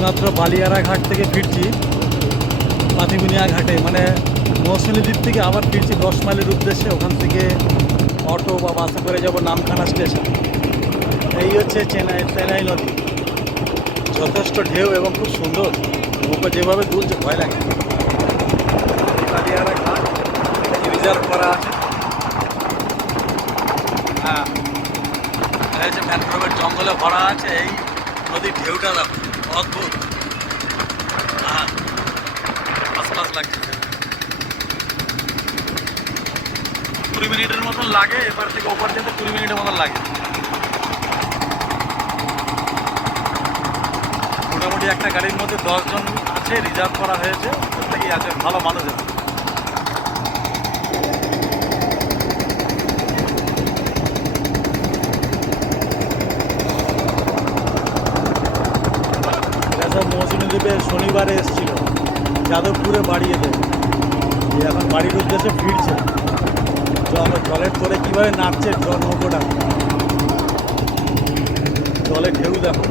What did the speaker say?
এইমাত্র বালিয়ারা ঘাট থেকে ফিরছি পাতিগুনিয়া ঘাটে, মানে মৌসুমী দ্বীপ থেকে আবার ফিরছি 10 মাইলের উদ্দেশ্যে। ওখান থেকে অটো বা বাসে করে যাব নামখানা স্টেশন। এই হচ্ছে চেনাই নদী, যথেষ্ট ঢেউ এবং খুব সুন্দর, নৌকা যেভাবে দুলছে ভয় লাগে। বালিয়ারা ঘাট রিজার্ভ করা আছে। হ্যাঁ, এই যে ম্যানগ্রোভের জঙ্গলে ভরা আছে। এই নদীর ঢেউটা দেখো, অদ্ভুত। হ্যাঁ, আশপাশ লাগছে। 20 মিনিটের মতন লাগে এবার থেকে ওপার যেতে, 20 মিনিটের মতন লাগে। মোটামুটি একটা গাড়ির মধ্যে 10 জন আছে, রিজার্ভ করা হয়েছে। প্রত্যেকেই আছে, ভালো মানুষ আছে। সব মৌসুমী দ্বীপে শনিবারে এসেছিল, যাদবপুরে বাড়িয়ে দেয়। এখন বাড়ির উদ্দেশ্যে ফিরছে। জলের তোরে কীভাবে নাচছে নৌকোটা, জলে ঢেউ দেখো।